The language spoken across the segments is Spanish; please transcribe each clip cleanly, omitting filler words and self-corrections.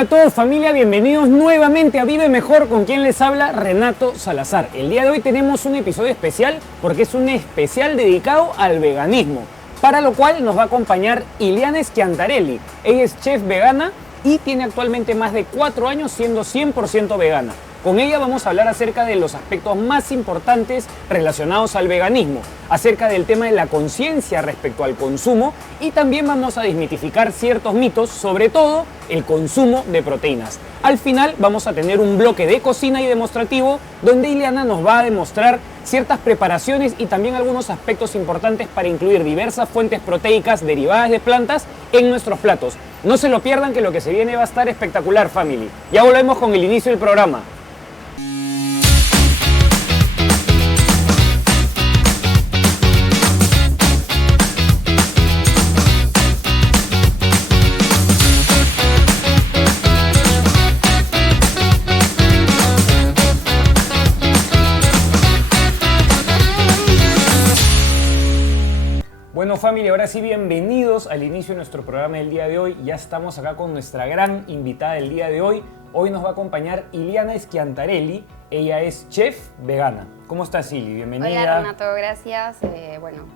Hola a todos familia, bienvenidos nuevamente a Vive Mejor, con quien les habla Renato Salazar. El día de hoy tenemos un episodio especial porque es un especial dedicado al veganismo, para lo cual nos va a acompañar Iliana Schiantarelli. Ella es chef vegana y tiene actualmente más de 4 años siendo 100% vegana. Con ella vamos a hablar acerca de los aspectos más importantes relacionados al veganismo, acerca del tema de la conciencia respecto al consumo y también vamos a desmitificar ciertos mitos, sobre todo el consumo de proteínas. Al final vamos a tener un bloque de cocina y demostrativo donde Iliana nos va a demostrar ciertas preparaciones y también algunos aspectos importantes para incluir diversas fuentes proteicas derivadas de plantas en nuestros platos. No se lo pierdan, que lo que se viene va a estar espectacular, family. Ya volvemos con el inicio del programa. Bueno familia, ahora sí bienvenidos al inicio de nuestro programa del día de hoy. Ya estamos acá con nuestra gran invitada del día de hoy. Hoy nos va a acompañar Iliana Schiantarelli. Ella es chef vegana. ¿Cómo estás, Ili? Bienvenida. Hola Renato, gracias.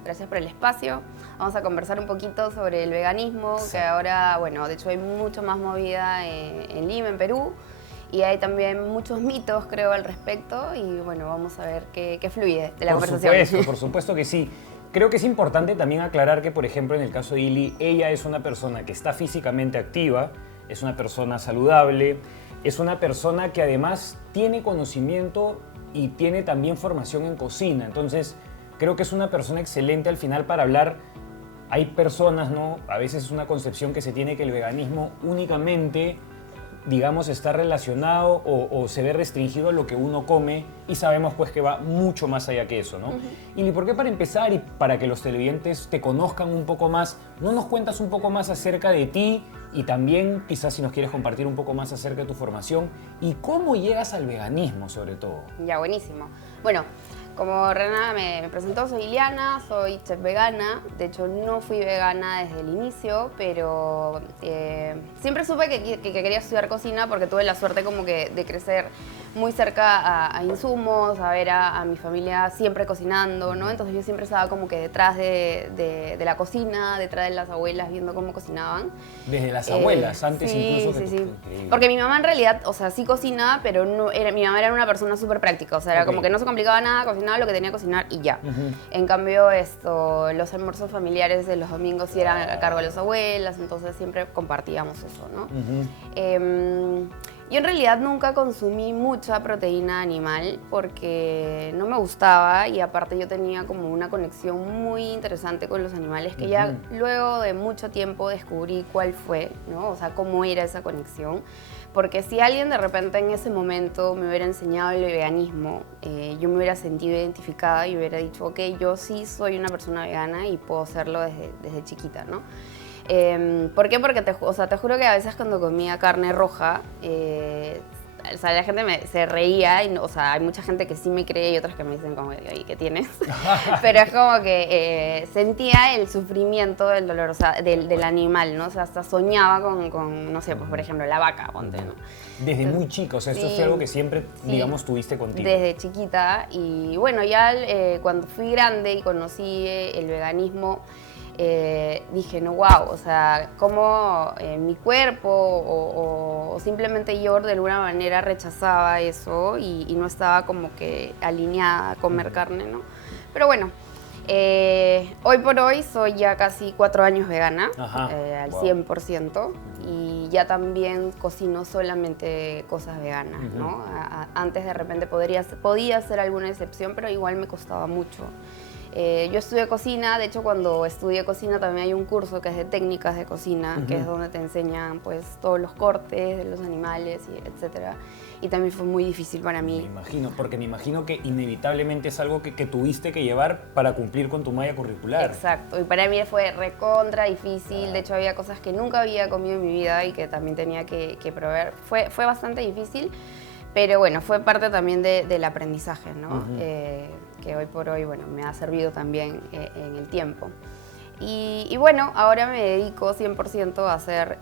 Gracias por el espacio. Vamos a conversar un poquito sobre el veganismo, sí. Que ahora, de hecho hay mucho más movida en Lima, en Perú. Y hay también muchos mitos, creo, al respecto. Y vamos a ver qué fluye de la conversación. Por supuesto que sí. Creo que es importante también aclarar que, por ejemplo, en el caso de Ili, ella es una persona que está físicamente activa, es una persona saludable, es una persona que además tiene conocimiento y tiene también formación en cocina. Entonces, creo que es una persona excelente al final para hablar. Hay personas, ¿no? A veces es una concepción que se tiene que el veganismo únicamente, digamos, está relacionado o se ve restringido a lo que uno come y sabemos pues que va mucho más allá que eso, ¿no? Y ¿por qué para empezar y para que los televidentes te conozcan un poco más, no nos cuentas un poco más acerca de ti y también quizás si nos quieres compartir un poco más acerca de tu formación y cómo llegas al veganismo sobre todo? Ya, buenísimo. Bueno, como Rena me presentó, soy Iliana, soy chef vegana. De hecho, no fui vegana desde el inicio, pero siempre supe que quería estudiar cocina porque tuve la suerte como que de crecer muy cerca a insumos, a ver a mi familia siempre cocinando, ¿no? Entonces yo siempre estaba como que detrás de la cocina, detrás de las abuelas, viendo cómo cocinaban. Desde las abuelas, antes sí, incluso que sí. Porque mi mamá en realidad, sí cocinaba, pero mi mamá era una persona súper práctica, era como que no se complicaba nada, cocinaba lo que tenía que cocinar y ya. En cambio, los almuerzos familiares de los domingos sí eran a cargo de las abuelas, entonces siempre compartíamos eso, ¿no? Yo en realidad nunca consumí mucha proteína animal porque no me gustaba y aparte yo tenía como una conexión muy interesante con los animales que ya luego de mucho tiempo descubrí cuál fue, ¿no? O sea, cómo era esa conexión. Porque si alguien de repente en ese momento me hubiera enseñado el veganismo, yo me hubiera sentido identificada y hubiera dicho, ok, yo sí soy una persona vegana y puedo serlo desde chiquita, ¿no? ¿Por qué? Porque te juro que a veces cuando comía carne roja, la gente se reía, y, hay mucha gente que sí me cree y otras que me dicen como, ¿y qué tienes? Pero es como que sentía el sufrimiento del dolor, del animal, ¿no? Hasta soñaba con no sé, pues por ejemplo, la vaca, ponte, ¿no? Desde muy chica, esto sí, fue algo que siempre, digamos, tuviste contigo. Desde chiquita y ya cuando fui grande y conocí el veganismo, dije, no, wow, cómo mi cuerpo o simplemente yo de alguna manera rechazaba eso y no estaba como que alineada a comer carne, ¿no? Pero hoy por hoy soy ya casi 4 años vegana, al 100%, y ya también cocino solamente cosas veganas, ¿no? Antes de repente podía hacer alguna excepción, pero igual me costaba mucho. Yo estudié cocina, de hecho cuando estudié cocina también hay un curso que es de técnicas de cocina, que es donde te enseñan pues todos los cortes de los animales, etcétera. Y también fue muy difícil para mí. Me imagino, porque me imagino que inevitablemente es algo que tuviste que llevar para cumplir con tu malla curricular. Exacto, y para mí fue recontra difícil, de hecho había cosas que nunca había comido en mi vida y que también tenía que probar. Fue bastante difícil, pero fue parte también del aprendizaje, ¿no? Que hoy por hoy me ha servido también en el tiempo. Y bueno, ahora me dedico 100% a hacer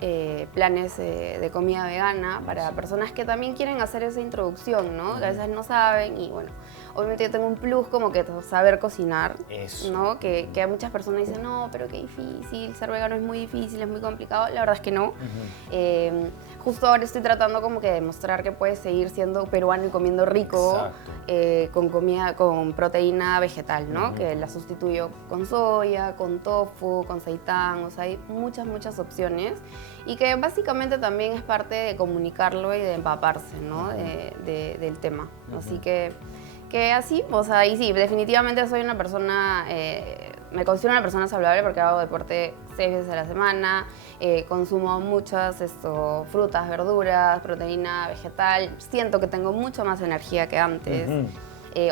planes de comida vegana para personas que también quieren hacer esa introducción, ¿no? Que a veces no saben y bueno, obviamente yo tengo un plus como que saber cocinar, ¿no? Que hay muchas personas dicen, no, pero qué difícil, ser vegano es muy difícil, es muy complicado. La verdad es que no. Justo ahora estoy tratando como que de demostrar que puedes seguir siendo peruano y comiendo rico con comida, con proteína vegetal, ¿no? Que la sustituyo con soya, con tofu, con seitán, o sea, hay muchas opciones y que básicamente también es parte de comunicarlo y de empaparse, ¿no? Del tema. Así que así, o sea, y sí, definitivamente soy una persona, me considero una persona saludable porque hago deporte 6 veces a la semana, consumo muchas frutas, verduras, proteína vegetal, siento que tengo mucha más energía que antes.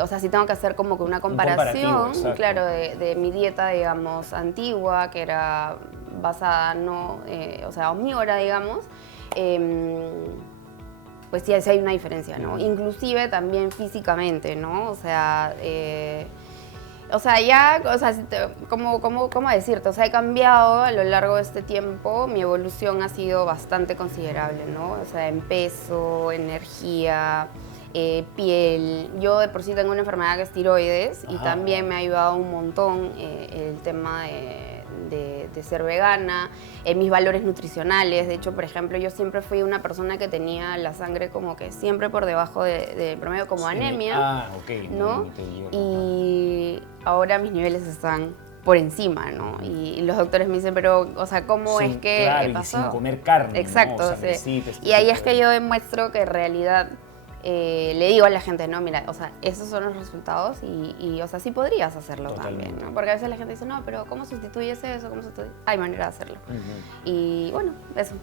O sea, si tengo que hacer como que una comparación, claro, de mi dieta, digamos, antigua, que era basada, o sea, omnívora, digamos, pues sí hay una diferencia, ¿no? Inclusive también físicamente, ¿no? O sea, ¿cómo decirte? O sea, he cambiado a lo largo de este tiempo, mi evolución ha sido bastante considerable, ¿no? O sea, en peso, energía, piel. Yo de por sí tengo una enfermedad que es tiroides y también me ha ayudado un montón el tema de ser vegana, mis valores nutricionales. De hecho, por ejemplo, yo siempre fui una persona que tenía la sangre como que siempre por debajo del promedio, como anemia, ¿no? Y ahora mis niveles están por encima, ¿no? Y los doctores me dicen, pero, o sea, ¿cómo es que pasó? Y sin comer carne, exacto, ¿no? O sea, y ahí es que yo demuestro que en realidad le digo a la gente, no, mira, o sea, esos son los resultados y o sea, sí podrías hacerlo también, ¿no? Porque a veces la gente dice, no, pero ¿cómo sustituyes eso? Hay manera de hacerlo. Y bueno, eso.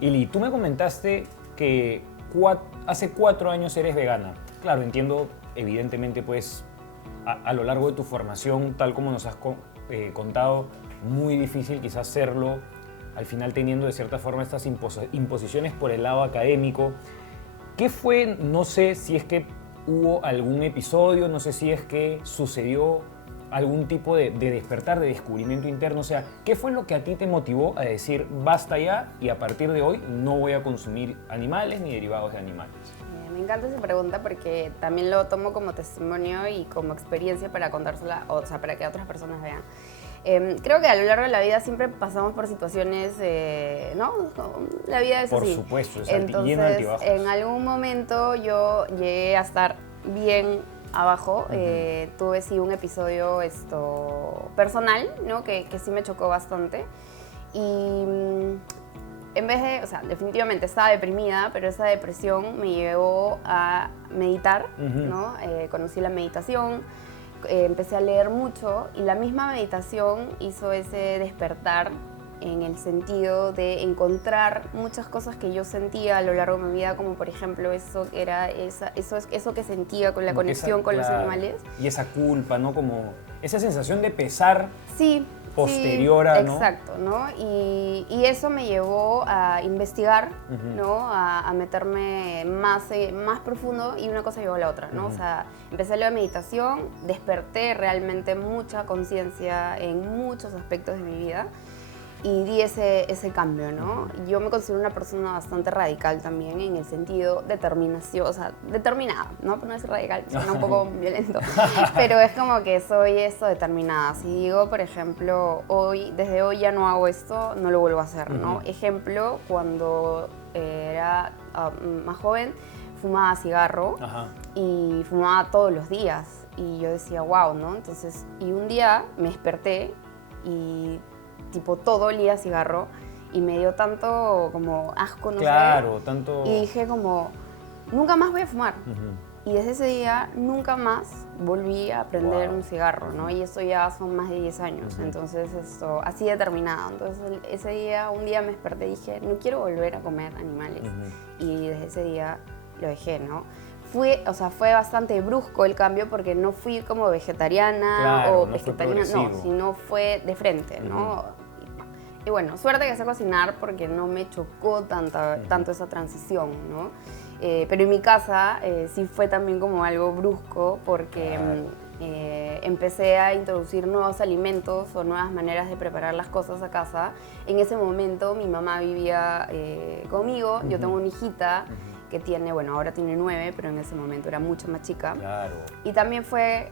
Ili, tú me comentaste que hace 4 años eres vegana. Claro, entiendo, evidentemente, pues, a lo largo de tu formación, tal como nos has contado, muy difícil quizás hacerlo, al final teniendo de cierta forma estas imposiciones por el lado académico. ¿Qué fue? No sé si es que hubo algún episodio, no sé si es que sucedió algún tipo de despertar, de descubrimiento interno. O sea, ¿qué fue lo que a ti te motivó a decir basta ya y a partir de hoy no voy a consumir animales ni derivados de animales? Me encanta esa pregunta porque también lo tomo como testimonio y como experiencia para contársela, o sea, para que otras personas vean. Creo que a lo largo de la vida siempre pasamos por situaciones, ¿no? La vida es así. Por supuesto, es Entonces, lleno de altibajos. En algún momento yo llegué a estar bien abajo. Tuve sí un episodio personal, ¿no? Que sí me chocó bastante. Y en vez de, o sea, definitivamente estaba deprimida, pero esa depresión me llevó a meditar, ¿no? Conocí la meditación. Empecé a leer mucho y la misma meditación hizo ese despertar en el sentido de encontrar muchas cosas que yo sentía a lo largo de mi vida, como por ejemplo eso que sentía con la conexión con los animales. Y esa culpa, ¿no? Como esa sensación de pesar. Sí. Posterior a, ¿no? Exacto, ¿no? Y eso me llevó a investigar, ¿no? A meterme más profundo y una cosa llevó a la otra, ¿no? O sea, empecé a leer meditación, desperté realmente mucha conciencia en muchos aspectos de mi vida y di ese cambio, ¿no? Yo me considero una persona bastante radical también en el sentido determinación, o sea, determinada, ¿no? No es radical, suena un poco violento, pero es como que soy determinada. Si digo, por ejemplo, desde hoy ya no hago esto, no lo vuelvo a hacer, ¿no? Ejemplo, cuando era más joven, fumaba cigarro y fumaba todos los días y yo decía, wow, ¿no? Entonces, y un día me desperté y tipo todo olía a cigarro y me dio tanto como asco, no sé. Claro, tanto... Y dije como, nunca más voy a fumar. Y desde ese día nunca más volví a prender un cigarro, ¿no? Y eso ya son más de 10 años, entonces así determinado. Entonces un día me desperté y dije, no quiero volver a comer animales. Y desde ese día lo dejé, ¿no? Fue bastante brusco el cambio porque no fui como vegetariana o vegetariana, sino fue de frente, ¿no? Y bueno, suerte que sé cocinar porque no me chocó tanto esa transición, ¿no? Pero en mi casa sí fue también como algo brusco porque empecé a introducir nuevos alimentos o nuevas maneras de preparar las cosas a casa. En ese momento mi mamá vivía conmigo, yo tengo una hijita que tiene, bueno, ahora tiene 9, pero en ese momento era mucho más chica. Claro. Y también fue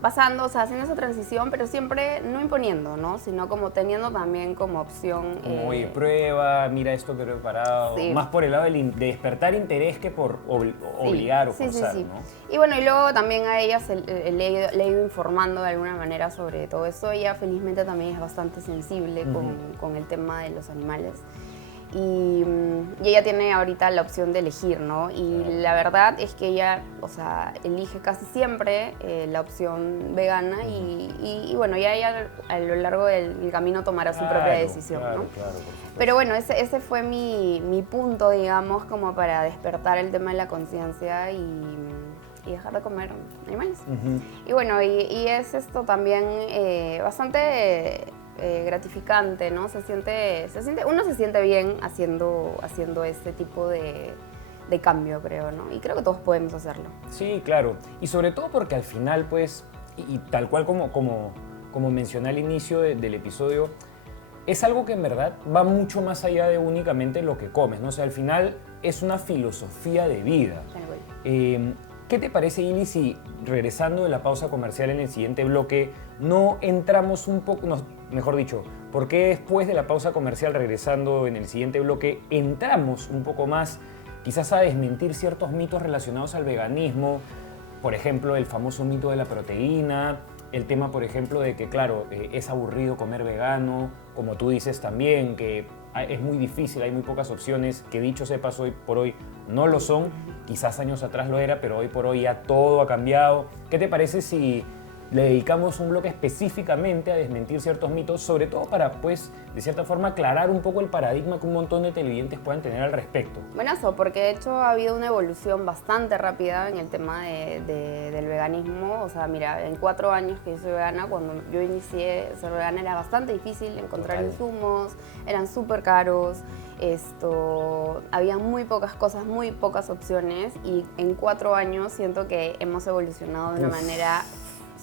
pasando, o sea, haciendo esa transición, pero siempre no imponiendo, ¿no? Sino como teniendo también como opción... Como, oye, prueba, mira esto que he preparado. Sí. Más por el lado de despertar interés que por obligar o forzar, ¿no? Y bueno, y luego también a ella le he ido informando de alguna manera sobre todo esto. Ella felizmente también es bastante sensible con el tema de los animales. Y ella tiene ahorita la opción de elegir, ¿no? Y la verdad es que ella, o sea, elige casi siempre la opción vegana y bueno, ya ella a lo largo del camino tomará su propia decisión, claro, ¿no? Claro, por supuesto. Pero bueno, ese fue mi punto, digamos, como para despertar el tema de la conciencia y dejar de comer animales. Y bueno, y es esto también bastante... gratificante, ¿no? Uno se siente bien haciendo este tipo de cambio, creo, ¿no? Y creo que todos podemos hacerlo. Sí, claro. Y sobre todo porque al final, pues, y tal cual como mencioné al inicio del episodio, es algo que en verdad va mucho más allá de únicamente lo que comes, ¿no? O sea, al final es una filosofía de vida. ¿Qué te parece, Ili, si regresando de la pausa comercial en el siguiente bloque no entramos un poco, mejor dicho, ¿por qué después de la pausa comercial regresando en el siguiente bloque entramos un poco más quizás a desmentir ciertos mitos relacionados al veganismo? Por ejemplo, el famoso mito de la proteína, el tema, por ejemplo, de que, claro, es aburrido comer vegano, como tú dices también, que es muy difícil, hay muy pocas opciones, que dicho sepas hoy por hoy no lo son, quizás años atrás lo era, pero hoy por hoy ya todo ha cambiado. ¿Qué te parece si le dedicamos un bloque específicamente a desmentir ciertos mitos, sobre todo para, pues, de cierta forma, aclarar un poco el paradigma que un montón de televidentes puedan tener al respecto? Buenazo, porque de hecho ha habido una evolución bastante rápida en el tema del veganismo. O sea, mira, en 4 años que yo soy vegana, cuando yo inicié ser vegana era bastante difícil encontrar insumos, eran súper caros, había muy pocas cosas, muy pocas opciones, y en 4 años siento que hemos evolucionado de una manera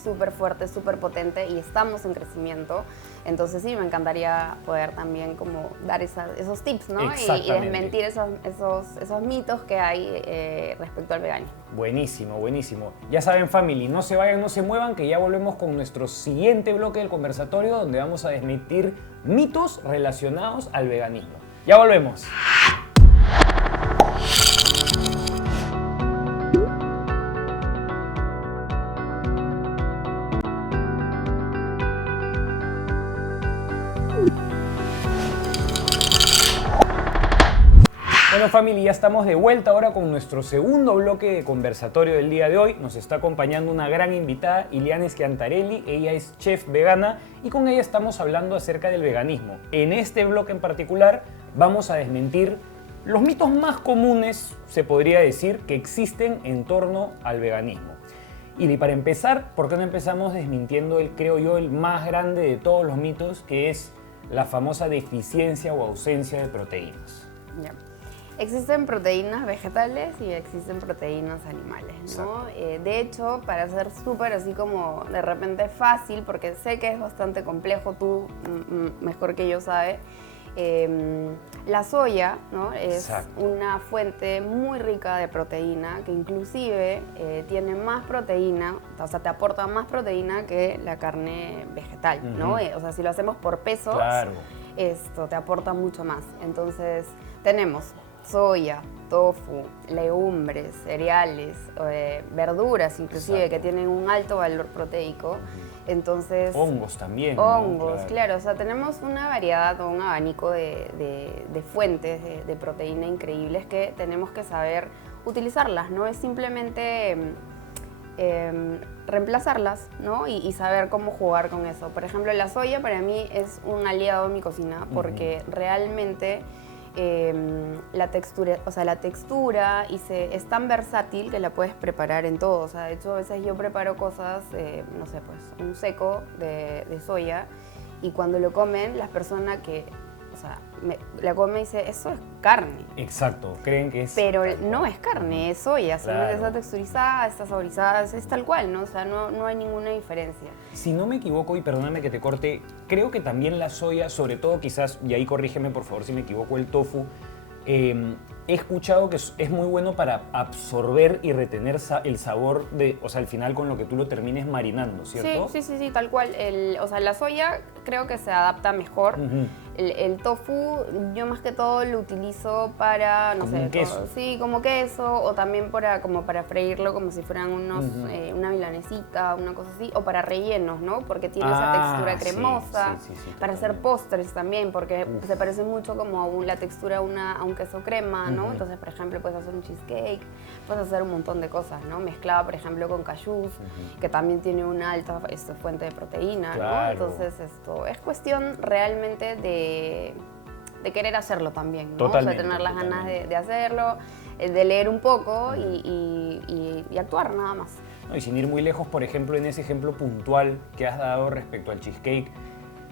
súper fuerte, súper potente y estamos en crecimiento. Entonces sí, me encantaría poder también como dar esos tips, ¿no? Y desmentir esos mitos que hay respecto al veganismo. Buenísimo, buenísimo. Ya saben, family, no se vayan, no se muevan, que ya volvemos con nuestro siguiente bloque del conversatorio, donde vamos a desmentir mitos relacionados al veganismo. Ya volvemos. Bueno, familia, ya estamos de vuelta ahora con nuestro segundo bloque de conversatorio del día de hoy. Nos está acompañando una gran invitada, Iliana Schiantarelli. Ella es chef vegana y con ella estamos hablando acerca del veganismo. En este bloque en particular vamos a desmentir los mitos más comunes, se podría decir, que existen en torno al veganismo. Y para empezar, ¿por qué no empezamos desmintiendo creo yo, el más grande de todos los mitos, que es la famosa deficiencia o ausencia de proteínas? Ya. Existen proteínas vegetales y existen proteínas animales, ¿no? De hecho, para ser súper así como de repente fácil, porque sé que es bastante complejo, tú mejor que yo sabes, la soya, ¿no? Es una fuente muy rica de proteína que inclusive tiene más proteína, o sea, te aporta más proteína que la carne vegetal, ¿no? O sea, si lo hacemos por pesos, esto te aporta mucho más. Entonces, tenemos soya, tofu, legumbres, cereales, verduras inclusive, que tienen un alto valor proteico. Entonces, hongos también. Hongos, ¿no? Claro. O sea, tenemos una variedad o un abanico de fuentes de proteína increíbles que tenemos que saber utilizarlas. No es simplemente reemplazarlas, ¿no? Y saber cómo jugar con eso. Por ejemplo, la soya para mí es un aliado en mi cocina porque realmente la textura es tan versátil que la puedes preparar en todo. O sea, de hecho, a veces yo preparo cosas, no sé, pues un seco de soya, y cuando lo comen, las personas que o sea, la come y dice, eso es carne. Exacto, creen que es... Pero no es carne, es soya, solamente Claro. está texturizada, está saborizada, es tal cual, ¿no? O sea, no hay ninguna diferencia. Si no me equivoco, y perdóname que te corte, creo que también la soya, sobre todo quizás, y ahí corrígeme por favor si me equivoco, el tofu, he escuchado que es muy bueno para absorber y retener el sabor de, o sea, al final con lo que tú lo termines marinando, ¿cierto? Sí, tal cual. O sea, la soya creo que se adapta mejor. Ujú. El tofu, yo más que todo lo utilizo para, no Como sé, un queso. Sí, como queso, o también como para freírlo como si fueran una milanesita, una cosa así, o para rellenos, ¿no? Porque tiene esa textura Sí, cremosa. sí, Para hacer totalmente. postres también, porque se parece mucho como la textura a un queso crema, ¿no? Ujú. Entonces, por ejemplo, puedes hacer un cheesecake, puedes hacer un montón de cosas, ¿no? Mezclada, por ejemplo, con cashews, que también tiene una alta fuente de proteína, ¿no? Claro. Entonces, esto es cuestión realmente de querer hacerlo también, ¿no? Totalmente, O sea, tener las ganas totalmente. de hacerlo, de leer un poco y actuar nada más. No, y sin ir muy lejos, por ejemplo, en ese ejemplo puntual que has dado respecto al cheesecake,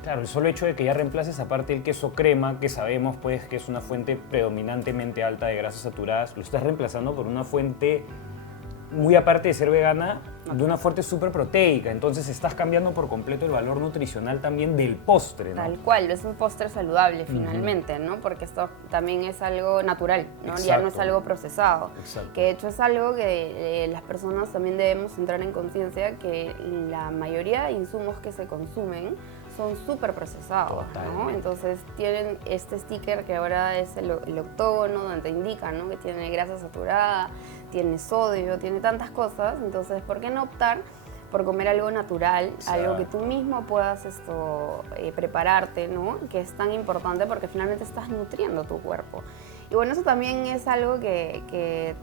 claro, el solo hecho de que ya reemplaces aparte el queso crema, que sabemos pues que es una fuente predominantemente alta de grasas saturadas, lo estás reemplazando por una fuente, muy aparte de ser vegana, de una fuente súper proteica. Entonces estás cambiando por completo el valor nutricional también del postre, ¿no? Tal cual, es un postre saludable finalmente, ¿no? Porque esto también es algo natural, ¿no? Ya no es Exacto. algo procesado. Exacto. Que de hecho es algo que las personas también debemos entrar en conciencia que la mayoría de insumos que se consumen son súper procesados, ¿no? Totalmente. Entonces tienen este sticker que ahora es el octógono, donde te indica, ¿no? Que tiene grasa saturada, tiene sodio, tiene tantas cosas. Entonces, ¿por qué no optar por comer algo natural, algo que tú mismo puedas prepararte, ¿no? Que es tan importante porque finalmente estás nutriendo tu cuerpo. Y bueno, eso también es algo que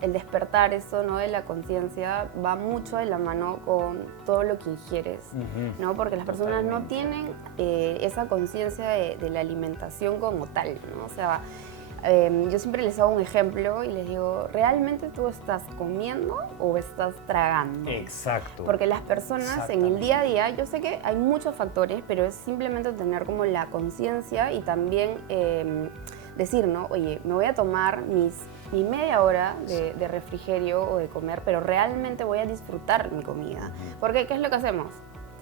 el despertar eso, ¿no? De la conciencia va mucho de la mano con todo lo que ingieres, ¿no? Porque las personas no tienen esa conciencia de la alimentación como tal, ¿no? O sea, yo siempre les hago un ejemplo y les digo, ¿realmente tú estás comiendo o estás tragando? Exacto. Porque las personas en el día a día, yo sé que hay muchos factores, pero es simplemente tener como la conciencia y también decir, ¿no? Oye, me voy a tomar mi media hora de refrigerio o de comer, pero realmente voy a disfrutar mi comida. Porque, ¿qué es lo que hacemos?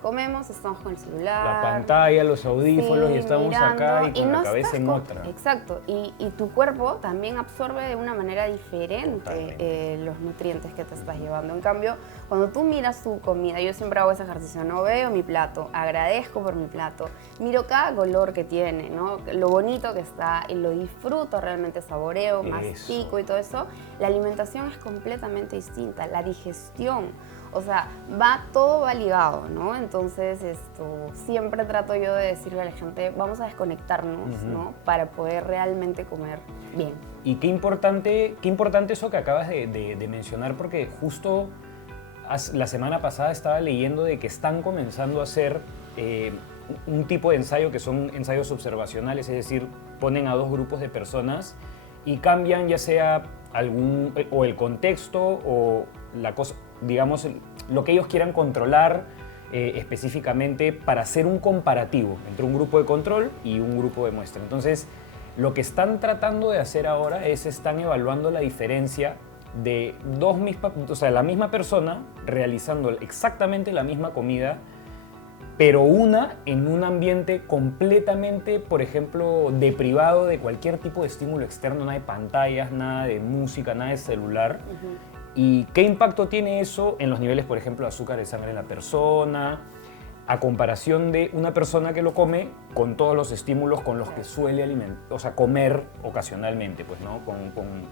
Comemos, estamos con el celular. La pantalla, los audífonos, sí, y estamos mirando, acá y con no la cabeza estás en otra. Exacto, y tu cuerpo también absorbe de una manera diferente Totalmente. los nutrientes que te estás llevando. En cambio, cuando tú miras tu comida, yo siempre hago ese ejercicio, no veo mi plato, agradezco por mi plato, miro cada color que tiene, ¿no? Lo bonito que está, y lo disfruto realmente, saboreo, mastico y todo eso. La alimentación es completamente distinta, la digestión. O sea, todo va ligado, ¿no? Entonces, siempre trato yo de decirle a la gente, vamos a desconectarnos, ¿no? Para poder realmente comer bien. Y qué importante eso que acabas de mencionar, porque justo la semana pasada estaba leyendo de que están comenzando a hacer un tipo de ensayo que son ensayos observacionales, es decir, ponen a dos grupos de personas y cambian ya sea o el contexto o la cosa, digamos, lo que ellos quieran controlar específicamente para hacer un comparativo entre un grupo de control y un grupo de muestra. Entonces, lo que están tratando de hacer ahora están evaluando la diferencia de la misma persona realizando exactamente la misma comida, pero una en un ambiente completamente, por ejemplo, deprivado de cualquier tipo de estímulo externo, nada de pantallas, nada de música, nada de celular. ¿Y qué impacto tiene eso en los niveles, por ejemplo, de azúcar de sangre en la persona, a comparación de una persona que lo come con todos los estímulos con los que suele comer ocasionalmente, pues, ¿no? Con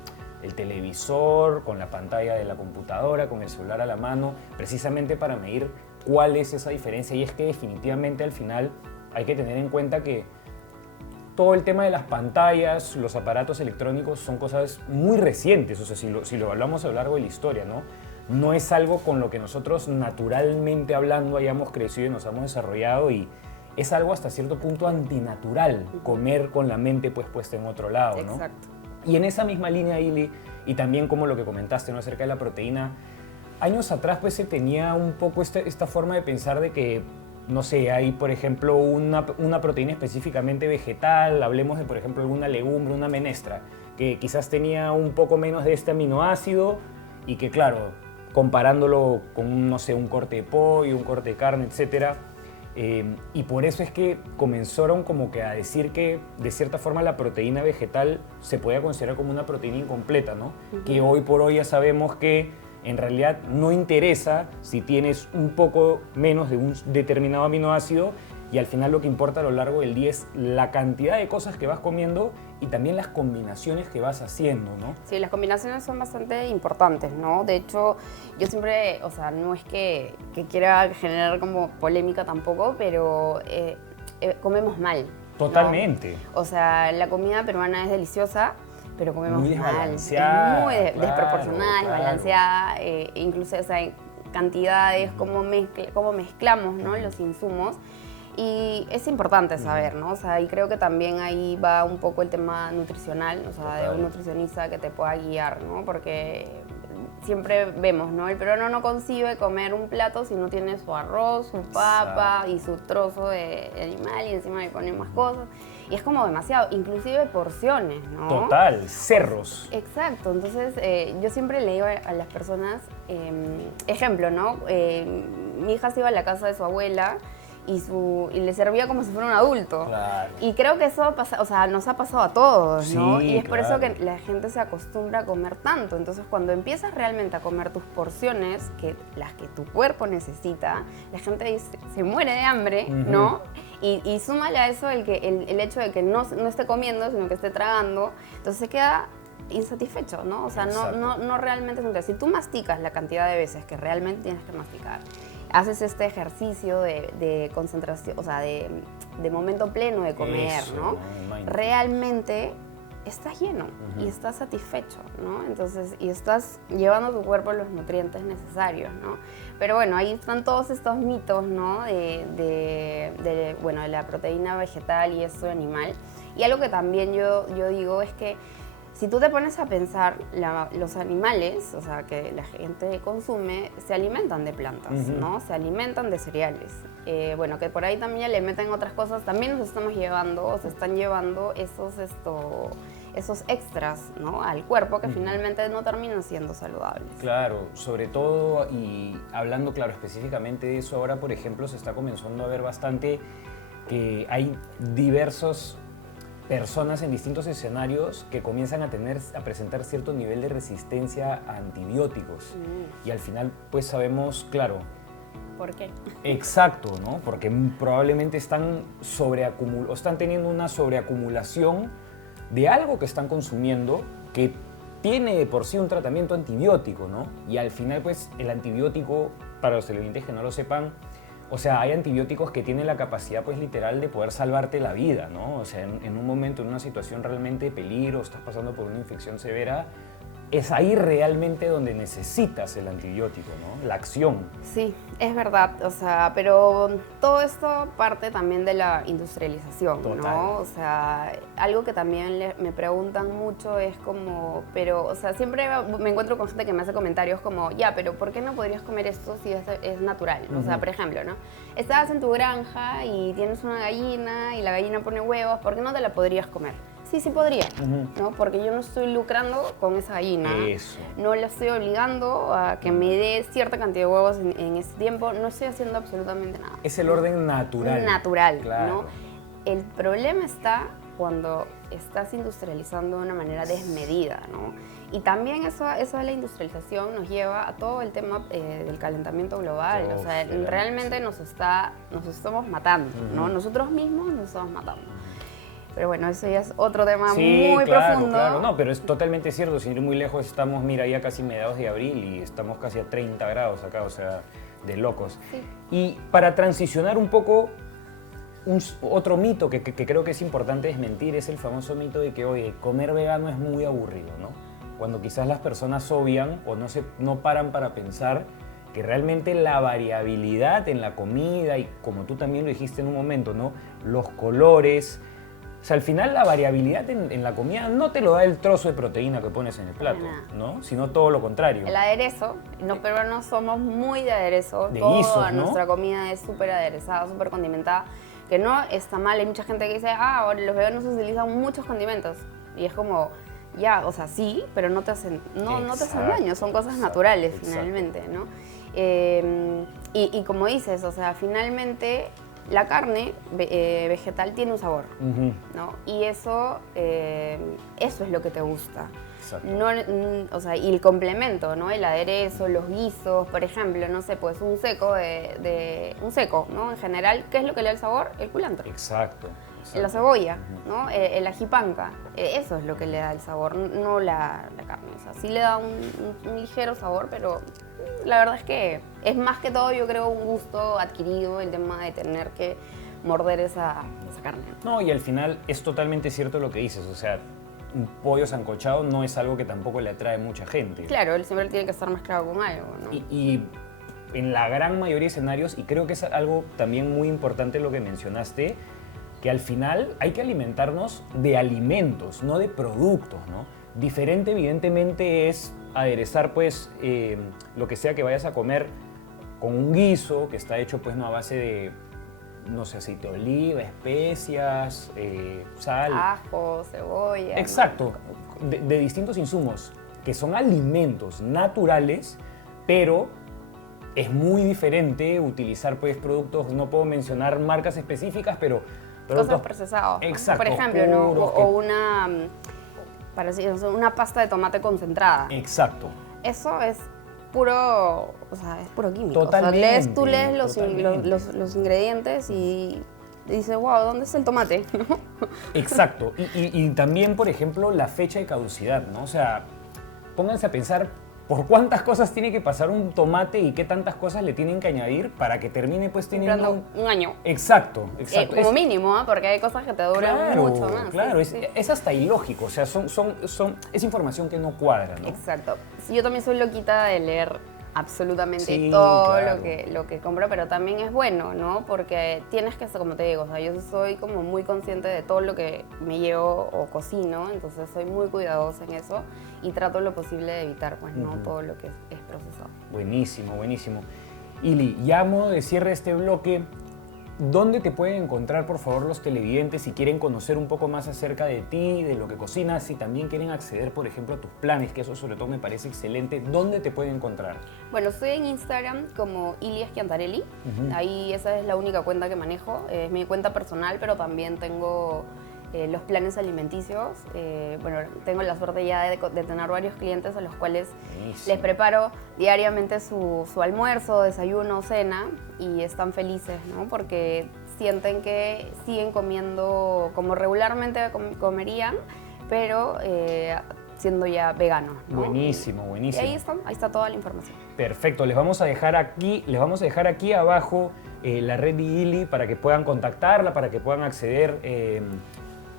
el televisor, con la pantalla de la computadora, con el celular a la mano, precisamente para medir cuál es esa diferencia. Y es que definitivamente al final hay que tener en cuenta que todo el tema de las pantallas, los aparatos electrónicos son cosas muy recientes, o sea, si lo hablamos a lo largo de la historia, ¿no? No es algo con lo que nosotros naturalmente hablando hayamos crecido y nos hemos desarrollado, y es algo hasta cierto punto antinatural comer con la mente pues puesta en otro lado, ¿no? Exacto. Y en esa misma línea, Ili, y también como lo que comentaste, ¿no? Acerca de la proteína, años atrás pues se tenía un poco esta forma de pensar de que no sé, hay por ejemplo una proteína específicamente vegetal, hablemos de por ejemplo alguna legumbre, una menestra, que quizás tenía un poco menos de este aminoácido y que claro, comparándolo con, no sé, un corte de pollo, un corte de carne, etcétera, y por eso es que comenzaron como que a decir que de cierta forma la proteína vegetal se podía considerar como una proteína incompleta, ¿no? Que hoy por hoy ya sabemos que en realidad no interesa si tienes un poco menos de un determinado aminoácido y al final lo que importa a lo largo del día es la cantidad de cosas que vas comiendo y también las combinaciones que vas haciendo, ¿no? Sí, las combinaciones son bastante importantes, ¿no? De hecho, yo siempre, o sea, no es que quiera generar como polémica tampoco, pero comemos mal, ¿no? Totalmente. O sea, la comida peruana es deliciosa, pero comemos Muy mal. desbalanceada, Es muy claro, desproporcionada, claro. desbalanceada, incluso, o sea, en cantidades, cómo mezclamos, ¿no? Los insumos. Y es importante saber, ¿no? O sea, y creo que también ahí va un poco el tema nutricional, o sea, de un nutricionista que te pueda guiar, ¿no? Porque siempre vemos, ¿no? El peruano no concibe comer un plato si no tiene su arroz, su papa y su trozo de animal y encima le ponen más cosas. Y es como demasiado, inclusive porciones, ¿no? Total, cerros. Exacto, entonces yo siempre le digo a las personas, ejemplo, ¿no? Mi hija se iba a la casa de su abuela y le servía como si fuera un adulto. Claro. Y creo que eso pasa, o sea, nos ha pasado a todos, ¿no? Sí, Y es por eso claro. que la gente se acostumbra a comer tanto. Entonces, cuando empiezas realmente a comer tus porciones, las que tu cuerpo necesita, la gente dice, se muere de hambre, ¿no? Y súmale a eso el hecho de que no esté comiendo, sino que esté tragando. Entonces se queda insatisfecho, ¿no? O sea, no realmente es un... Si tú masticas la cantidad de veces que realmente tienes que masticar, haces este ejercicio de concentración, o sea, de momento pleno de comer, Eso, ¿no? mindful. Realmente estás lleno y estás satisfecho, ¿no? Entonces, y estás llevando a tu cuerpo los nutrientes necesarios, ¿no? Pero bueno, ahí están todos estos mitos, ¿no? Bueno, de la proteína vegetal y esto animal. Y algo que también yo digo es que si tú te pones a pensar, los animales, o sea, que la gente consume, se alimentan de plantas, ¿no? Se alimentan de cereales. Bueno, que por ahí también le meten otras cosas, también nos estamos llevando, o se están llevando esos extras, ¿no? Al cuerpo que finalmente no terminan siendo saludables. Claro, sobre todo, y hablando, claro, específicamente de eso, ahora, por ejemplo, se está comenzando a ver bastante que hay diversos personas en distintos escenarios que comienzan a presentar cierto nivel de resistencia a antibióticos. Y al final, pues sabemos, claro. ¿Por qué? Exacto, ¿no? Porque probablemente están teniendo una sobreacumulación de algo que están consumiendo que tiene de por sí un tratamiento antibiótico, ¿no? Y al final, pues, el antibiótico, para los televidentes que no lo sepan, o sea, hay antibióticos que tienen la capacidad, pues, literal de poder salvarte la vida, ¿no? O sea, en un momento, en una situación realmente de peligro, estás pasando por una infección severa, es ahí realmente donde necesitas el antibiótico, ¿no? La acción. Sí, es verdad, o sea, pero todo esto parte también de la industrialización, Total. ¿no? O sea, algo que también me preguntan mucho es como, pero, o sea, siempre me encuentro con gente que me hace comentarios como, ya, pero ¿por qué no podrías comer esto si es natural? O sea, por ejemplo, ¿no? Estás en tu granja y tienes una gallina y la gallina pone huevos, ¿por qué no te la podrías comer? Sí podría, ¿no? Porque yo no estoy lucrando con esa gallina. Eso. No la estoy obligando a que me dé cierta cantidad de huevos en ese tiempo. No estoy haciendo absolutamente nada. Es el orden natural. Natural, Claro. ¿no? El problema está cuando estás industrializando de una manera desmedida, ¿no? Y también eso de la industrialización nos lleva a todo el tema del calentamiento global. O sea, realmente nos estamos matando, ¿no? Nosotros mismos nos estamos matando. Pero bueno, eso ya es otro tema muy profundo. Claro, no, pero es totalmente cierto. Sin ir muy lejos, estamos, mira, ya casi mediados de abril y estamos casi a 30 grados acá, o sea, de locos. Sí. Y para transicionar un poco, otro mito que creo que es importante desmentir es el famoso mito de que, oye, comer vegano es muy aburrido, ¿no? Cuando quizás las personas obvian o no paran para pensar que realmente la variabilidad en la comida y como tú también lo dijiste en un momento, ¿no? Los colores, O sea, al final la variabilidad en la comida no te lo da el trozo de proteína que pones en el plato, ¿no? Sino todo lo contrario. El aderezo, los peruanos somos muy de aderezo. De Toda guisos, ¿no? nuestra comida es súper aderezada, súper condimentada, que no está mal. Hay mucha gente que dice, ahora los veganos utilizan muchos condimentos. Y es como, ya, o sea, sí, pero no te hacen, no te hacen daño, son cosas naturales finalmente, ¿no? Y como dices, o sea, finalmente la carne vegetal tiene un sabor, ¿no? Y eso es lo que te gusta. No, o sea, y el complemento, ¿no? El aderezo, los guisos, por ejemplo, no sé, pues un seco un seco, ¿no? En general, ¿qué es lo que le da el sabor? El culantro. Exacto. La cebolla, ¿no? El ají panca, eso es lo que le da el sabor, no la carne. O sea, sí le da un ligero sabor, pero la verdad es que es más que todo, yo creo, un gusto adquirido el tema de tener que morder esa carne. No, y al final es totalmente cierto lo que dices, o sea, un pollo sancochado no es algo que tampoco le atrae a mucha gente. Claro, él siempre tiene que estar mezclado con algo, ¿no? Y en la gran mayoría de escenarios, y creo que es algo también muy importante lo que mencionaste, que al final hay que alimentarnos de alimentos, no de productos, ¿no? Diferente, evidentemente, es aderezar, pues, lo que sea que vayas a comer con un guiso que está hecho, pues, no a base de, no sé, aceite de oliva, especias, sal. Ajo, cebolla. Exacto, ¿no? de distintos insumos, que son alimentos naturales, pero es muy diferente utilizar, pues, productos, no puedo mencionar marcas específicas, pero cosas procesadas. Exacto. Por ejemplo, ¿no? O una pasta de tomate concentrada. Exacto. Eso es puro, o sea, es puro químico. Totalmente. O sea, tú lees los ingredientes y dices, wow, ¿dónde está el tomate? Exacto. Y también, por ejemplo, la fecha de caducidad, ¿no? O sea, pónganse a pensar por cuántas cosas tiene que pasar un tomate y qué tantas cosas le tienen que añadir para que termine, pues, teniendo un año. Exacto. Como mínimo, ¿eh? Porque hay cosas que te duran mucho más. Claro, sí. Es hasta ilógico, o sea, es información que no cuadra, ¿no? Exacto. Yo también soy loquita de leer absolutamente lo que compro, pero también es bueno, ¿no? Porque tienes que, como te digo, o sea, yo soy como muy consciente de todo lo que me llevo o cocino, entonces soy muy cuidadosa en eso y trato lo posible de evitar, pues, ¿no? Todo lo que es procesado. Buenísimo, buenísimo. Ili, ya a modo de cierre de este bloque, ¿dónde te pueden encontrar, por favor, los televidentes si quieren conocer un poco más acerca de ti, de lo que cocinas, si también quieren acceder, por ejemplo, a tus planes, que eso sobre todo me parece excelente? ¿Dónde te pueden encontrar? Bueno, estoy en Instagram como Ilia Schiantarelli. Ahí esa es la única cuenta que manejo. Es mi cuenta personal, pero también tengo los planes alimenticios. Bueno, tengo la suerte ya de tener varios clientes a los cuales les preparo diariamente su almuerzo, desayuno, cena y están felices, ¿no? Porque sienten que siguen comiendo como regularmente comerían, pero siendo ya veganos, ¿no? Buenísimo, buenísimo. Y ahí está toda la información. Perfecto, les vamos a dejar aquí abajo la red de Ili para que puedan contactarla, para que puedan acceder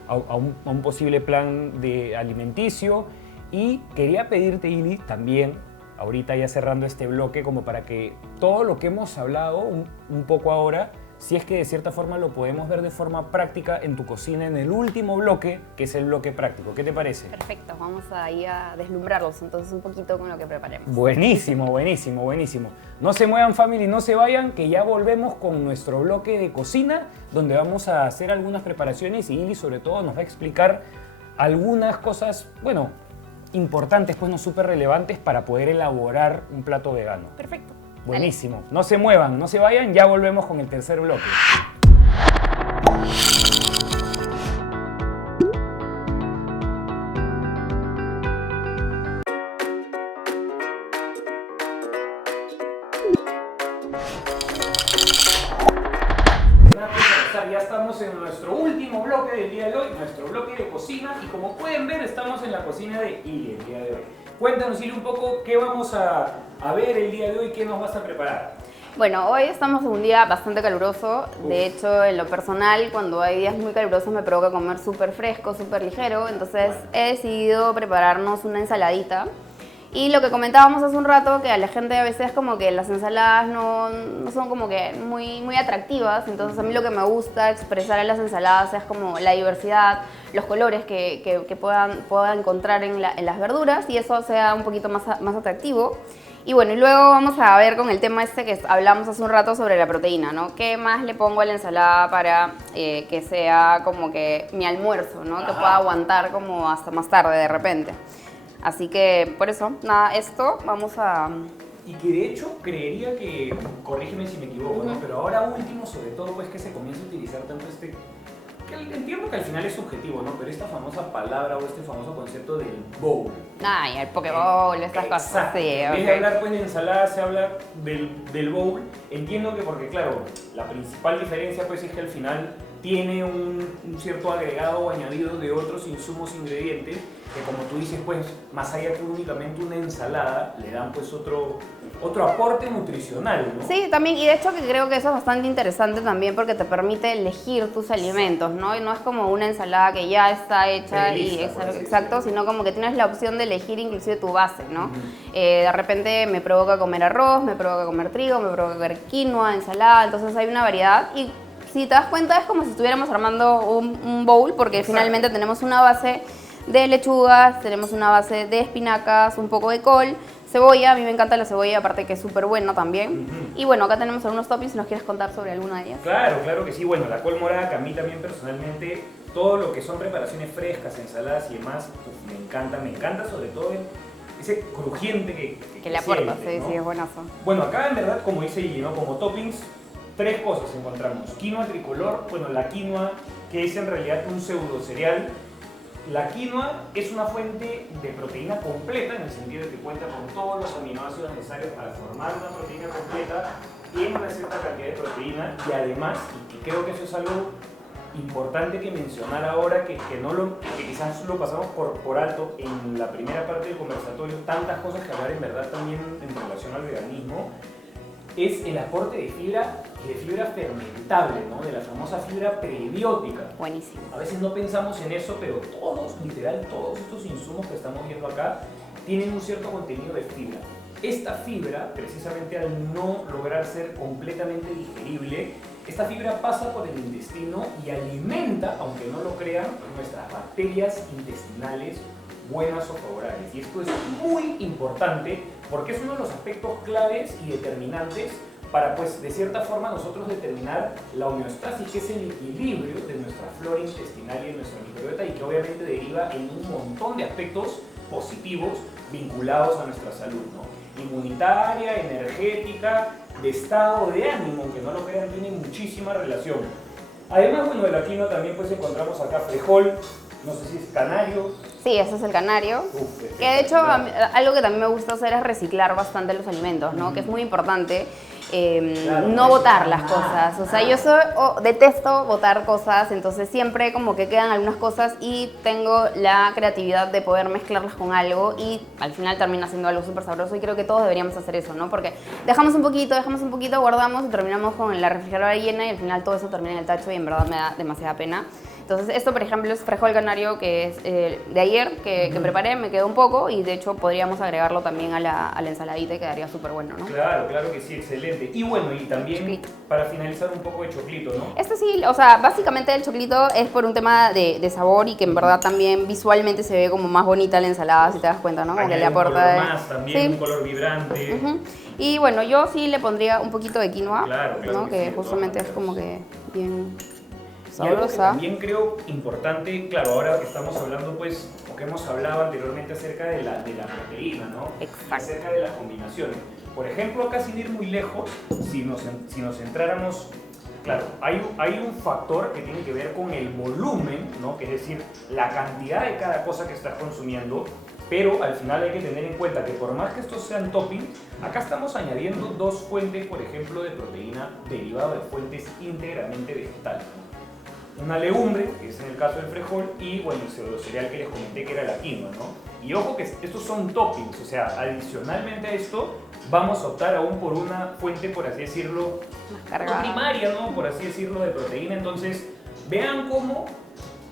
a un posible plan de alimenticio. Y quería pedirte, Ili, también, ahorita ya cerrando este bloque, como para que todo lo que hemos hablado un poco ahora, si es que de cierta forma lo podemos ver de forma práctica en tu cocina en el último bloque, que es el bloque práctico. ¿Qué te parece? Perfecto, vamos ahí a deslumbrarlos entonces un poquito con lo que preparemos. Buenísimo, buenísimo, buenísimo. No se muevan, family, no se vayan, que ya volvemos con nuestro bloque de cocina, donde vamos a hacer algunas preparaciones y Ili sobre todo nos va a explicar algunas cosas, bueno, importantes, pues no súper relevantes para poder elaborar un plato vegano. Perfecto. Buenísimo. No se muevan, no se vayan, ya volvemos con el tercer bloque. Ya estamos en nuestro último bloque del día de hoy, nuestro bloque de cocina, y como pueden ver estamos en la cocina de Ili el día de hoy. Cuéntanos, Ili, un poco qué vamos a ver el día de hoy, qué nos vas a preparar. Bueno, hoy estamos en un día bastante caluroso. De hecho, en lo personal, cuando hay días muy calurosos me provoca comer súper fresco, súper ligero. Entonces he decidido prepararnos una ensaladita. Y lo que comentábamos hace un rato, que a la gente a veces como que las ensaladas no son como que muy atractivas, entonces a mí lo que me gusta expresar en las ensaladas es como la diversidad, los colores que pueda encontrar en las verduras y eso sea un poquito más atractivo. Y bueno, y luego vamos a ver con el tema este que hablamos hace un rato sobre la proteína, ¿no? ¿Qué más le pongo a la ensalada para que sea como que mi almuerzo, ¿no? Que pueda aguantar como hasta más tarde de repente. Así que por eso, nada, esto vamos a... Y que de hecho creería que, corrígeme si me equivoco, ¿no? Pero ahora último, sobre todo, pues que se comienza a utilizar tanto que entiendo que al final es subjetivo, ¿no? Pero esta famosa palabra o este famoso concepto del bowl. Ay, el pokeball, estas cosas. Exacto. Sí, En vez de hablar pues de ensalada, se habla del bowl. Entiendo que porque, claro, la principal diferencia pues es que al final tiene un cierto agregado o añadido de otros insumos, ingredientes, que como tú dices, pues, más allá que únicamente una ensalada, le dan pues otro aporte nutricional, ¿no? Sí, también, y de hecho que creo que eso es bastante interesante también porque te permite elegir tus alimentos, ¿no? Y no es como una ensalada que ya está hecha exacto, sino como que tienes la opción de elegir inclusive tu base, ¿no? De repente me provoca comer arroz, me provoca comer trigo, me provoca comer quinoa, ensalada, entonces hay una variedad y si te das cuenta es como si estuviéramos armando un bowl porque finalmente tenemos una base de lechugas, tenemos una base de espinacas, un poco de col, cebolla, a mí me encanta la cebolla, aparte que es súper buena también. Y bueno, acá tenemos algunos toppings, si nos quieres contar sobre alguna de ellas. Claro que sí. Bueno, la col morada, que a mí también personalmente, todo lo que son preparaciones frescas, ensaladas y demás, me encanta sobre todo ese crujiente que le aporta, siente, ¿no? sí, es buenazo. Bueno, acá en verdad, como dice Gigi, ¿no? Como toppings, 3 cosas encontramos. Quinoa tricolor, bueno, la quinoa, que es en realidad un pseudo cereal. La quinoa es una fuente de proteína completa, en el sentido de que cuenta con todos los aminoácidos necesarios para formar una proteína completa en una cierta cantidad de proteína y además, y que creo que eso es algo importante que mencionar ahora, que quizás lo pasamos por alto en la primera parte del conversatorio, tantas cosas que hablar en verdad también en relación al veganismo, es el aporte de fibra y de fibra fermentable, ¿no? De la famosa fibra prebiótica. Buenísimo. A veces no pensamos en eso, pero literal todos estos insumos que estamos viendo acá tienen un cierto contenido de fibra. Esta fibra, precisamente al no lograr ser completamente digerible, esta fibra pasa por el intestino y alimenta, aunque no lo crean, nuestras bacterias intestinales buenas o favorables. Y esto es muy importante porque es uno de los aspectos claves y determinantes para, pues, de cierta forma nosotros determinar la homeostasis, que es el equilibrio de nuestra flora intestinal y de nuestra microbiota y que obviamente deriva en un montón de aspectos positivos vinculados a nuestra salud, ¿no? Inmunitaria, energética, de estado de ánimo, aunque no lo crean, tiene muchísima relación. Además, bueno, de la quinoa también pues encontramos acá frijol, no sé si es canario. Sí, ese es el canario. Que de hecho, algo que también me gusta hacer es reciclar bastante los alimentos, ¿no? Que es muy importante. Claro, no botar las cosas, o sea, yo detesto botar cosas, entonces siempre como que quedan algunas cosas y tengo la creatividad de poder mezclarlas con algo y al final termina siendo algo súper sabroso y creo que todos deberíamos hacer eso, ¿no? Porque dejamos un poquito, guardamos y terminamos con la refrigeradora llena y al final todo eso termina en el tacho y en verdad me da demasiada pena. Entonces esto, por ejemplo, es frijol canario que es de ayer que preparé, me quedó un poco y de hecho podríamos agregarlo también a la ensaladita y quedaría súper bueno, ¿no? Claro que sí, excelente. Y bueno, y también choclito. Para finalizar un poco de choclito, ¿no? Este sí, o sea, básicamente el choclito es por un tema de sabor y que en verdad también visualmente se ve como más bonita la ensalada, si te das cuenta, ¿no? Como que le aporta... un color más también, un color vibrante. Y bueno, yo sí le pondría un poquito de quinoa, claro ¿no? Que sí, justamente es como que bien... Y algo que también creo importante, claro, ahora que estamos hablando, pues, o que hemos hablado anteriormente acerca de la proteína, ¿no? Exacto. Acerca de las combinaciones. Por ejemplo, acá sin ir muy lejos, si nos centráramos, claro, hay un factor que tiene que ver con el volumen, ¿no? Que es decir, la cantidad de cada cosa que estás consumiendo, pero al final hay que tener en cuenta que por más que estos sean toppings, acá estamos añadiendo 2 fuentes, por ejemplo, de proteína derivada de fuentes íntegramente vegetales, ¿no? Una legumbre, que es en el caso del frijol, y bueno, el pseudocereal que les comenté que era la quinoa, ¿no? Y ojo que estos son toppings, o sea, adicionalmente a esto, vamos a optar aún por una fuente, por así decirlo, más primaria, ¿no? Por así decirlo, de proteína. Entonces, vean cómo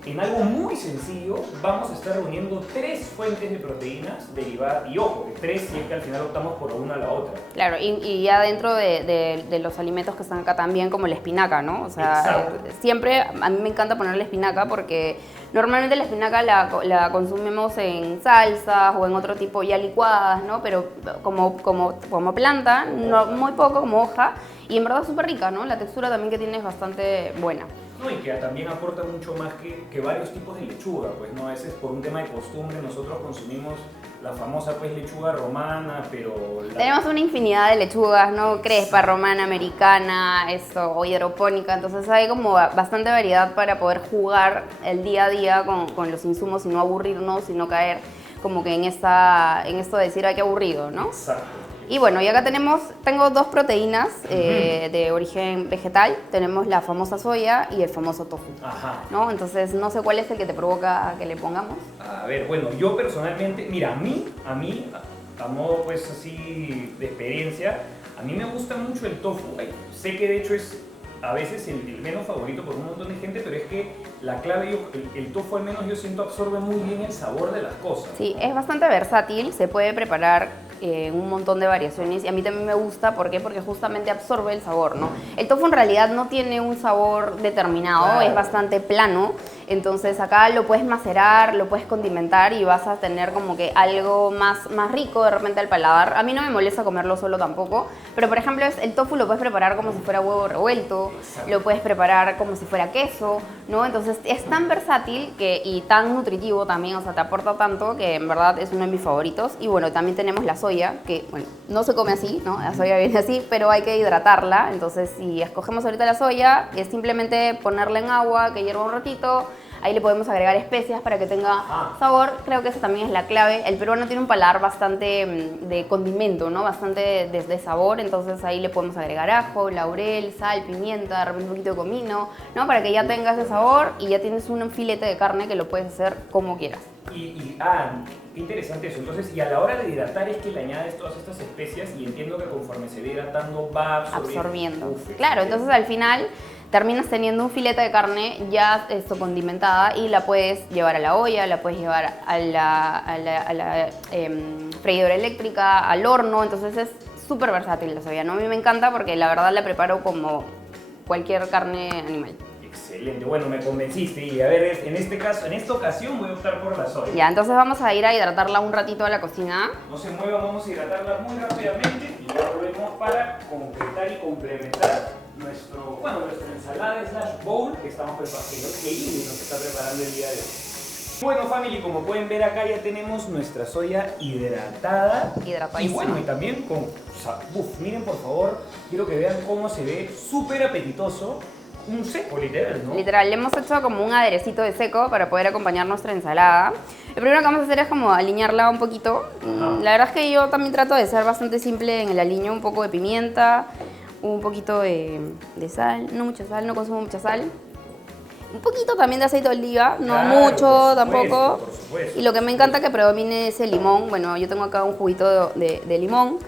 en algo muy sencillo vamos a estar reuniendo 3 fuentes de proteínas derivadas, y ojo, de 3 si es que al final optamos por una a la otra. Claro, y ya dentro de los alimentos que están acá también, como la espinaca, ¿no? O sea, siempre a mí me encanta ponerle espinaca porque normalmente la espinaca la consumimos en salsas o en otro tipo ya licuadas, ¿no? Pero como planta, no, muy poco como hoja, y en verdad es súper rica, ¿no? La textura también que tiene es bastante buena. No, y que también aporta mucho más que varios tipos de lechuga, pues no, a veces por un tema de costumbre nosotros consumimos la famosa pues lechuga romana, pero... Tenemos una infinidad de lechugas, ¿no? Crespa, romana, americana, o hidropónica, entonces hay como bastante variedad para poder jugar el día a día con los insumos y no aburrirnos y no caer como que en esto de decir, ay, qué aburrido, ¿no? Exacto. Y bueno, y acá tengo 2 proteínas de origen vegetal. Tenemos la famosa soya y el famoso tofu. Ajá. ¿No? Entonces, no sé cuál es el que te provoca que le pongamos. A ver, bueno, yo personalmente, mira, a mí, a modo pues así de experiencia, a mí me gusta mucho el tofu. Sé que de hecho es a veces el menos favorito por un montón de gente, pero es que la clave, el tofu al menos yo siento absorbe muy bien el sabor de las cosas. Sí, es bastante versátil, se puede preparar un montón de variaciones y a mí también me gusta, ¿por qué? Porque justamente absorbe el sabor, ¿no? El tofu en realidad no tiene un sabor determinado, claro. Es bastante plano, entonces acá lo puedes macerar, lo puedes condimentar y vas a tener como que algo más rico de repente al paladar. A mí no me molesta comerlo solo tampoco, pero por ejemplo el tofu lo puedes preparar como si fuera huevo revuelto, exacto. Lo puedes preparar como si fuera queso, ¿no? Entonces es tan versátil y tan nutritivo también, o sea, te aporta tanto que en verdad es uno de mis favoritos. Y bueno, también tenemos la soya, que bueno, no se come así, ¿no? La soya viene así, pero hay que hidratarla. Entonces, si escogemos ahorita la soya, es simplemente ponerla en agua, que hierva un ratito. Ahí le podemos agregar especias para que tenga sabor. Creo que esa también es la clave. El peruano tiene un paladar bastante de condimento, ¿no? Bastante de sabor. Entonces ahí le podemos agregar ajo, laurel, sal, pimienta, de repente un poquito de comino, ¿no? Para que ya tenga ese sabor y ya tienes un filete de carne que lo puedes hacer como quieras. Qué interesante eso. Entonces, y a la hora de hidratar es que le añades todas estas especias y entiendo que conforme se va hidratando va absorbiendo. Claro, entonces al final terminas teniendo un filete de carne ya condimentada y la puedes llevar a la olla, la puedes llevar a la freidora eléctrica, al horno, entonces es súper versátil la soya, ¿no? A mí me encanta porque la verdad la preparo como cualquier carne animal. Excelente, bueno, me convenciste y a ver, en esta ocasión voy a optar por la soya. Ya, entonces vamos a ir a hidratarla un ratito a la cocina. No se muevan, vamos a hidratarla muy rápidamente y ya volvemos para completar y complementar nuestra ensalada / bowl que estamos preparando, que Ingrid nos está preparando el día de hoy. Bueno, family, como pueden ver acá ya tenemos nuestra soya hidratada. Y bueno, y también miren por favor, quiero que vean cómo se ve súper apetitoso. Un seco, literal, ¿no? Literal, le hemos hecho como un aderecito de seco para poder acompañar nuestra ensalada. Lo primero que vamos a hacer es como aliñarla un poquito. La verdad es que yo también trato de ser bastante simple en el aliño, un poco de pimienta, un poquito de sal, no mucha sal, no consumo mucha sal. Un poquito también de aceite de oliva, no claro, mucho tampoco. Por supuesto. Y lo que me encanta que predomine es el limón. Bueno, yo tengo acá un juguito de limón,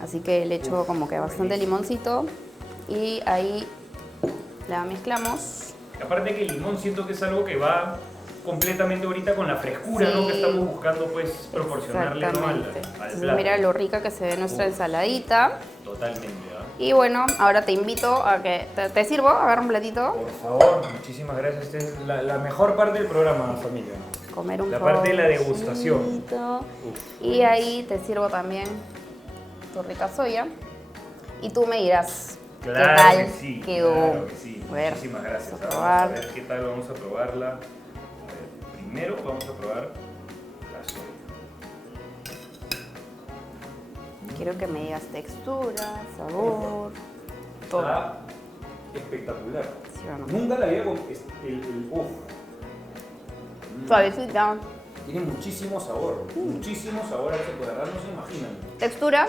así que le echo como que bastante limoncito y ahí la mezclamos. Aparte que el limón siento que es algo que va completamente ahorita con la frescura, sí, ¿no? Que estamos buscando pues proporcionarle, ¿no? al plato. Mira lo rica que se ve nuestra ensaladita. Totalmente, ¿eh? Y bueno, ahora te invito a que te sirvo, agarra un platito. Por favor, muchísimas gracias. Esta es la mejor parte del programa, familia. Comer un la parte de la degustación. Y ahí te sirvo también tu rica soya. Y tú me dirás claro qué tal que sí, quedó. Claro que sí. Muchísimas gracias. Vamos a ver qué tal, vamos a probarla. A ver, primero vamos a probar la soya. Quiero que me digas textura, sabor, todo. Está espectacular. ¿Sí o no? Nunca la había Suavecita. Tiene muchísimo sabor a ese cuadrado, no se imaginan. Textura.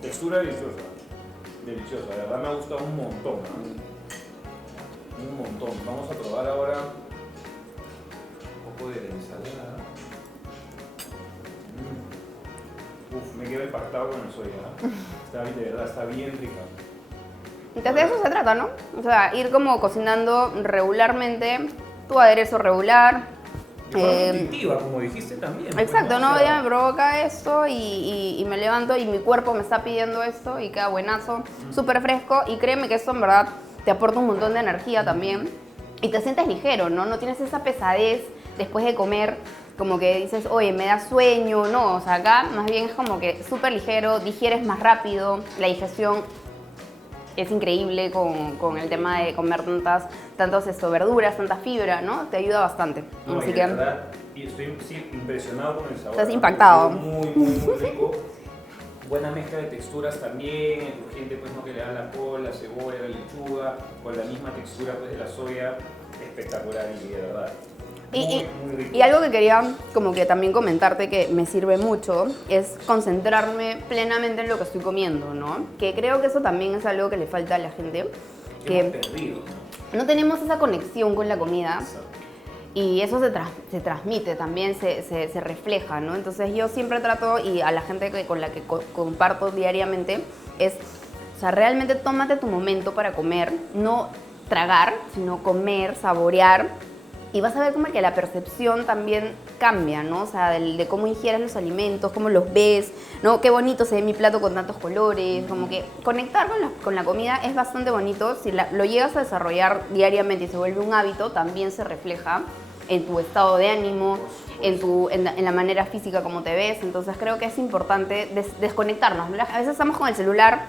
Textura deliciosa. Deliciosa, la verdad me ha gustado un montón. Un montón. Vamos a probar ahora un poco de la ensalada. Me quedo impactado con el soya. De verdad, está bien rica. Entonces de eso se trata, ¿no? O sea, ir como cocinando regularmente tu aderezo regular. Nutritiva, como dijiste también. Exacto, ¿no? ¿no? O sea, Ya me provoca esto y me levanto y mi cuerpo me está pidiendo esto y queda buenazo, súper fresco y créeme que esto en verdad te aporta un montón de energía también y te sientes ligero, ¿no? No tienes esa pesadez después de comer, como que dices, oye, me da sueño, no, o sea, acá más bien es como que súper ligero, digieres más rápido, la digestión es increíble con el tema de comer tantas verduras, tanta fibra, ¿no? Te ayuda bastante. No, Así y que de verdad, y estoy sí, impresionado con el sabor. Estás ¿no? impactado. Muy rico. Buena mezcla de texturas también, el crujiente pues no que le da la col, la cebolla, la lechuga, con la misma textura pues de la soya, espectacular y de verdad. Muy rico. Y algo que quería como que también comentarte que me sirve mucho es concentrarme plenamente en lo que estoy comiendo, ¿no? Que creo que eso también es algo que le falta a la gente. Que hemos perdido, ¿no? No tenemos esa conexión con la comida. Exacto. Y eso se transmite, también se refleja, ¿no? Entonces yo siempre trato, y a la gente con la que comparto diariamente, es, o sea, realmente tómate tu momento para comer, no tragar, sino comer, saborear, y vas a ver como que la percepción también cambia, ¿no? O sea, de cómo ingieres los alimentos, cómo los ves, ¿no? Qué bonito se ve mi plato con tantos colores, como que conectar con la comida es bastante bonito. Si lo llegas a desarrollar diariamente y se vuelve un hábito, también se refleja en tu estado de ánimo, en la manera física como te ves. Entonces creo que es importante desconectarnos. A veces estamos con el celular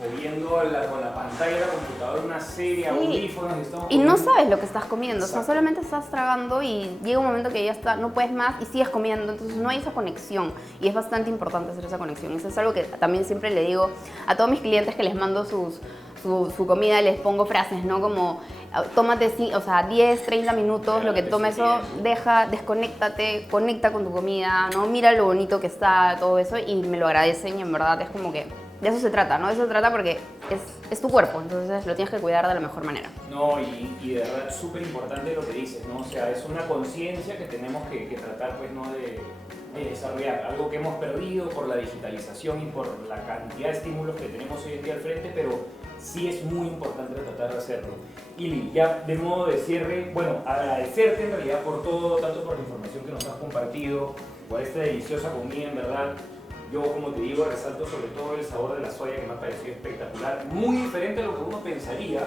O viendo con la pantalla de la computadora una serie, audífonos y estamos y no comiendo. sabes lo que estás comiendo. O sea, Exacto. solamente estás tragando y llega un momento que ya está, no puedes más y sigues comiendo. Entonces no hay esa conexión y es bastante importante hacer esa conexión. Eso es algo que también siempre le digo a todos mis clientes que les mando su comida, les pongo frases, ¿no? Como tómate, o sea, 10, 30 minutos, lo que tomes, eso, desconéctate, conecta con tu comida, ¿no? Mira lo bonito que está, todo eso, y me lo agradecen y en verdad es como que de eso se trata, ¿no? De eso se trata porque es tu cuerpo, entonces lo tienes que cuidar de la mejor manera. No, y de verdad es súper importante lo que dices, ¿no? O sea, es una conciencia que tenemos que tratar, pues, ¿no? De desarrollar. Algo que hemos perdido por la digitalización y por la cantidad de estímulos que tenemos hoy en día al frente, pero sí es muy importante tratar de hacerlo. Y ya de modo de cierre, bueno, agradecerte en realidad por todo, tanto por la información que nos has compartido, por esta deliciosa comida, en verdad. Yo, como te digo, resalto sobre todo el sabor de la soya, que me ha parecido espectacular, muy diferente a lo que uno pensaría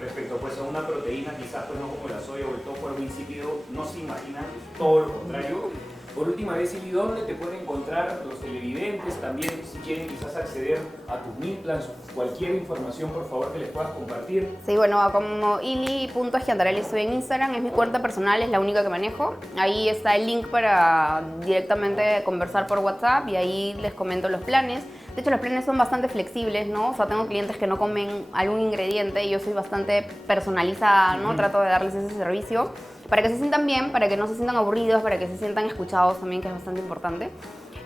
respecto pues, a una proteína, quizás pues, no como la soya o el tofu, algo insípido, no se imaginan, todo lo contrario. Por última vez, Ili, ¿dónde te pueden encontrar los televidentes? También, si quieren quizás acceder a tus meal plans, cualquier información, por favor, que les puedas compartir. Sí, bueno, como ili.esquiantarelli estoy en Instagram, es mi cuenta personal, es la única que manejo. Ahí está el link para directamente conversar por WhatsApp y ahí les comento los planes. De hecho, los planes son bastante flexibles, ¿no? O sea, tengo clientes que no comen algún ingrediente y yo soy bastante personalizada, ¿no? Trato de darles ese servicio para que se sientan bien, para que no se sientan aburridos, para que se sientan escuchados también, que es bastante importante.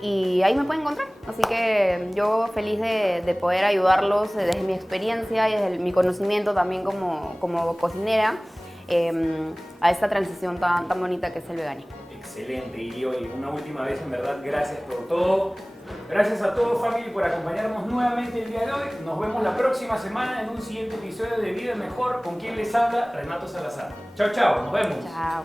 Y ahí me pueden encontrar, así que yo feliz de poder ayudarlos desde mi experiencia y desde mi conocimiento también como cocinera a esta transición tan bonita que es el veganismo. Excelente, y una última vez, en verdad, gracias por todo. Gracias a todos, family, por acompañarnos nuevamente el día de hoy. Nos vemos la próxima semana en un siguiente episodio de Vida Mejor. ¿Con quien les habla? Renato Salazar. Chao, chao, nos vemos. Chao.